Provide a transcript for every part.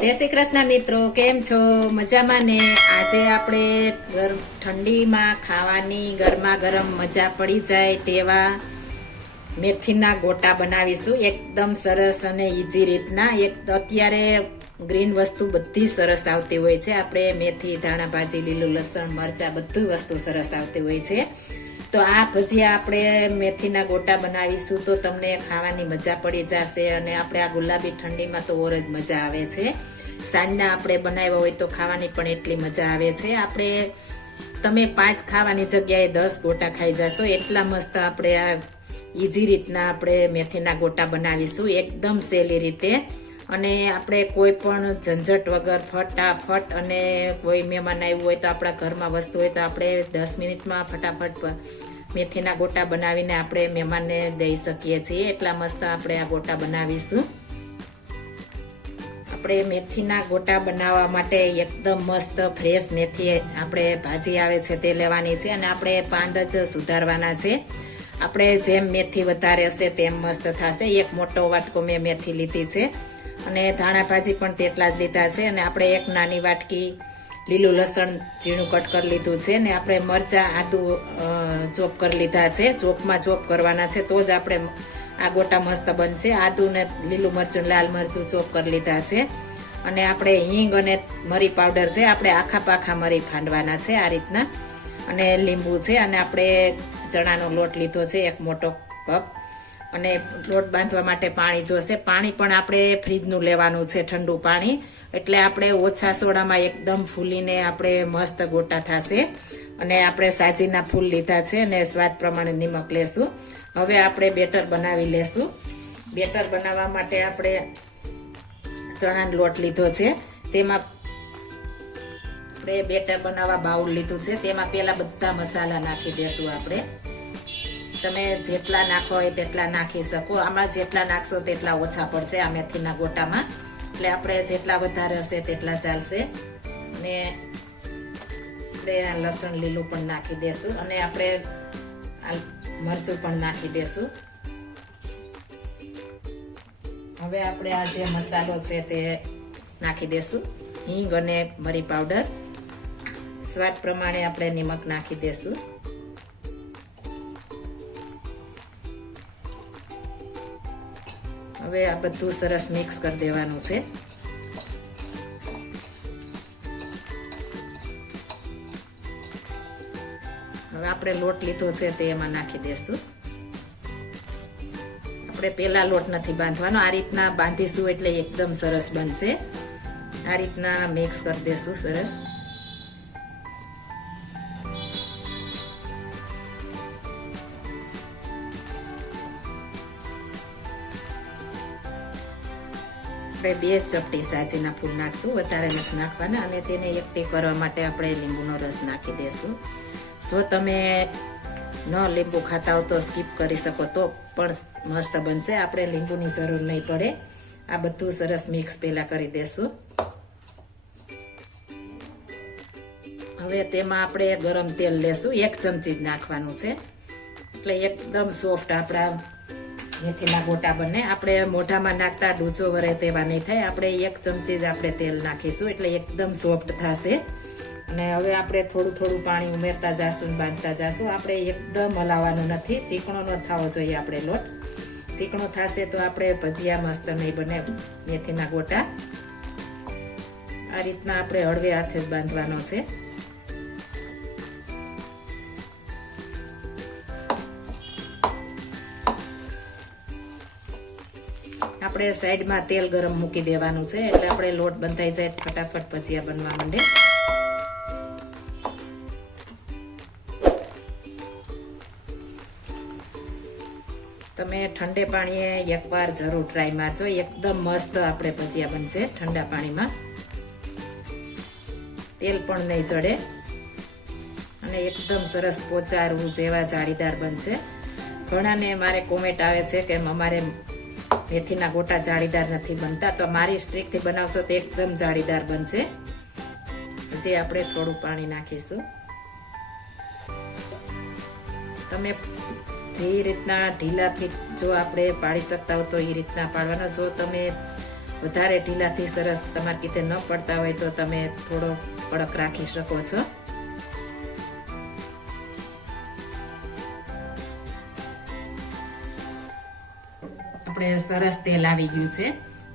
જય શ્રી કૃષ્ણ મિત્રો, કેમ છો? મજામાં ને? આજે આપણે ઠંડીમાં ખાવાની ગરમા ગરમ મજા પડી જાય તેવા મેથીના ગોટા બનાવીશું. એકદમ સરસ અને ઈઝી રીતના. એક અત્યારે ગ્રીન વસ્તુ બધી સરસ આવતી હોય છે. આપણે મેથી, ધાણા ભાજી, લીલું લસણ, મરચા બધું વસ્તુ સરસ આવતી હોય છે. તો આ ભજીયા આપણે મેથીના ગોટા બનાવીશું તો તમને ખાવાની મજા પડી જશે અને આપણે આ ગુલાબી ઠંડીમાં તો ઓર જ મજા આવે છે. સાંજના આપણે બનાવ્યા હોય તો ખાવાની પણ એટલી મજા આવે છે. આપણે તમે પાંચ ખાવાની જગ્યાએ દસ ગોટા ખાઈ જશો. એટલા મસ્ત આપણે આ ઇઝી રીતના આપણે મેથીના ગોટા બનાવીશું. એકદમ સહેલી રીતે. અને આપણે કોઈ પણ ઝંઝટ વગર ફટાફટ અને કોઈ મહેમાન આવ્યું હોય તો આપણા ઘરમાં વસ્તુ હોય તો આપણે દસ મિનિટમાં ફટાફટ મેથીના ગોટા બનાવીને આપણે મહેમાનને દઈ શકીએ છીએ. એટલા મસ્ત આપણે આ ગોટા બનાવીશું. આપણે મેથીના ગોટા બનાવવા માટે એકદમ મસ્ત ફ્રેશ મેથી આપણે ભાજી આવે છે તે લેવાની છે અને આપણે પાંદ જ સુધારવાના છે. આપણે જેમ મેથી વધારે હશે તેમ મસ્ત થશે. એક મોટો વાટકો મેં મેથી લીધી છે. અને ધાણા ભાજી પણ તેટલા જ લીધા છે અને આપણે એક નાની વાટકી લીલું લસણ ઝીણું કટ કરી લીધું છે ને આપણે મરચા આદુ ચોપ કરી લીધા છે. ચોપમાં ચોપ કરવાના છે તો જ આપણે આ ગોટા મસ્ત બનશે. આદુ ને લીલું મરચું લાલ મરચું ચોપ કરી લીધા છે. અને આપણે હિંગ અને મરી પાવડર છે, આપણે આખા પાખા મરી ખાંડવાના છે આ રીતના. અને લીંબુ છે અને આપણે ચણાનો લોટ લીધો છે, એક મોટો કપ. અને લોટ બાંધવા માટે પાણી જોશે. પાણી પણ આપણે ફ્રીજનું લેવાનું છે ઠંડુ પાણી. એટલે આપણે ઓછા સોડામાં એકદમ ફૂલીને આપણે મસ્ત ગોટા થશે. અને આપણે સાજીના ફૂલ લીધા છે અને સ્વાદ પ્રમાણે નિમક લેશું. હવે આપણે બેટર બનાવી લેશું. બેટર બનાવવા માટે આપણે ચણાનો લોટ લીધો છે. તેમાં આપણે બેટર બનાવવા બાઉલ લીધું છે. તેમાં પહેલાં બધા મસાલા નાખી દેશું આપણે. તમે જેટલા નાખો હોય તેટલા નાખી શકો. આમાં જેટલા નાખશો તેટલા ઓછા પડશે આ મેથીના ગોટામાં. એટલે આપણે જેટલા વધારે હશે તેટલા ચાલશે. ને આપણે આ લસણ લીલું પણ નાખી દેશું. અને આપણે આ મરચું પણ નાખી દેશું. હવે આપણે આ જે મસાલો છે તે નાખી દેશું. હિંગ અને મરી પાવડર. સ્વાદ પ્રમાણે આપણે નિમક નાખી દેશું. હવે આ બધું સરસ મિક્સ કરી દેવાનું છે. હવે આપણે લોટ લીધો છે તે એમાં નાખી દેશું. આપણે પેલા લોટ નથી બાંધવાનો. આ રીતના બાંધીશું એટલે એકદમ સરસ બનશે. આ રીતના મિક્સ કરી દેશું સરસ. આપણે બે ચપટી સાજીના ફૂલ નાખશું, વધારે નથી નાખવાના, અને તેને એકઠી કરવા માટે આપણે લીંબુનો રસ નાખી દઈશું જો તમે ન લીંબુ ખાતા હો તો સ્કીપ કરી શકો તો પણ મસ્ત બનશે. આપણે લીંબુની જરૂર નહીં પડે. આ બધું સરસ મિક્સ પહેલા કરી દેશું. હવે તેમાં આપણે ગરમ તેલ લેશું. એક ચમચી જ નાખવાનું છે. એટલે એકદમ સોફ્ટ આપણા મેથીના ગોટા બને. આપણે મોઢામાં નાખતા ડૂચો વરે તેવા નહીં થાય. આપણે એક ચમચી જ આપણે તેલ નાખીશું, એટલે એકદમ સોફ્ટ થશે. અને હવે આપણે થોડું થોડું પાણી ઉમેરતા જાશું બાંધતા જાશું. આપણે એકદમ હલાવવાનું નથી. ચીકણો ન થવો જોઈએ આપણે લોટ. ચીકણો થશે તો આપણે ભજીયા મસ્ત નહીં બને મેથીના ગોટા. આ રીતના આપણે હળવે હાથે જ બાંધવાનો છે. આપણે સાઈડમાં તેલ ગરમ મૂકી દેવાનું છે એટલે આપણે લોટ બંધાઈ જાય ફટાફટ ભજીયા બનવા માંડે. તમે ઠંડે પાણીએ એકવાર જરૂર ટ્રાય મારજો. એકદમ મસ્ત આપણે ભજીયા બનશે ઠંડા પાણીમાં. તેલ પણ નહીં ચડે અને એકદમ સરસ પોચારવું જેવા જાળીદાર બનશે. ઘણાને મારે કોમેન્ટ આવે છે કે અમારે મેથીના ગોટા જાળીદાર નથી બનતા. તો મારી સ્ટ્રીકથી બનાવશો તો એકદમ જાળીદાર બનશે. જે આપણે થોડું પાણી નાખીશું. તમે જે રીતના ઢીલાથી જો આપણે પાડી શકતા હો તો એ રીતના પાડવાના. જો તમે વધારે ઢીલાથી સરસ તમારી રીતે ન પડતા હોય તો તમે થોડો કડક રાખી શકો છો. આપણે સરસ તેલ આવી ગયું છે.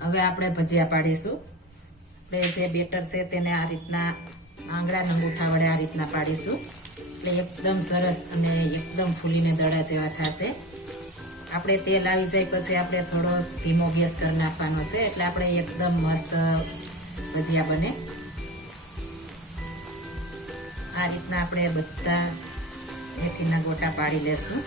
હવે આપણે ભજીયા પાડીશું. આપણે જે બેટર છે તેને આ રીતના આંગળા અંગૂઠા વડે આ રીતના પાડીશું. એટલે એકદમ સરસ અને એકદમ ફૂલીને દડા જેવા થશે. આપણે તેલ આવી જાય પછી આપણે થોડો ધીમો ગેસ કરી નાખવાનો છે. એટલે આપણે એકદમ મસ્ત ભજીયા બને. આ રીતના આપણે બધા મેથીના ગોટા પાડી લેશું.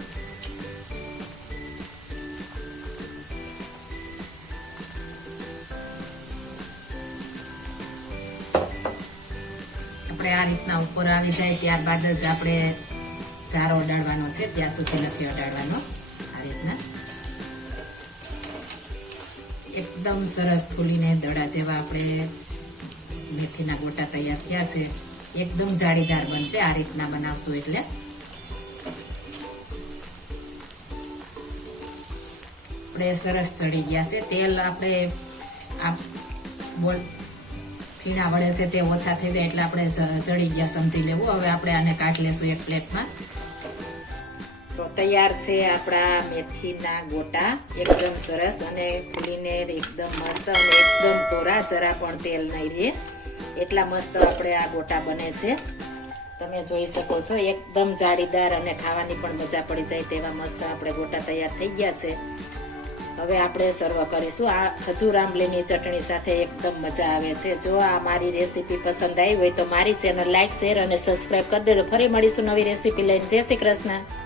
આપણે આ રીતના ઉપર આવી જાય ત્યારબાદ જ આપણે ચારો અડાડવાનો છે. ત્યાં સુધી નથી અડાડવાનો આ રીતના. એકદમ સરસ ફૂલીને દડા જેવા આપણે મેથીના ગોટા તૈયાર થયા છે. એકદમ જાળીદાર બનશે. આ રીતના બનાવશું એટલે. આપણે સરસ ચડી ગયા છે. તેલ આપણે ફીણા વળે છે તે ઓછા થઈ જાય એટલે આપણે જ- જળી ગયા સમજી લેવું. હવે આપણે આને કાઢ લેશું એક પ્લેટમાં. તો તૈયાર છે આપણા મેથીના ગોટા. એકદમ સરસ અને ફૂલીને એકદમ મસ્ત અને એકદમ કોરા, જરા પણ તેલ નહીં રહે. એટલા મસ્ત આપણે આ ગોટા બને છે. તમે જોઈ શકો છો, એકદમ જાળીદાર અને ખાવાની પણ મજા પડી જાય તેવા મસ્ત આપણે ગોટા તૈયાર થઈ ગયા છે. હવે આપણે સર્વ કરીશું. આ ખજૂર આંબલીની ચટણી સાથે એકદમ મજા આવે છે. જો આ મારી રેસીપી પસંદ આવી હોય તો મારી ચેનલ લાઈક, શેર અને સબસ્ક્રાઇબ કરી દેજો. ફરી મળીશું નવી રેસીપી લઈને. જય શ્રી કૃષ્ણ.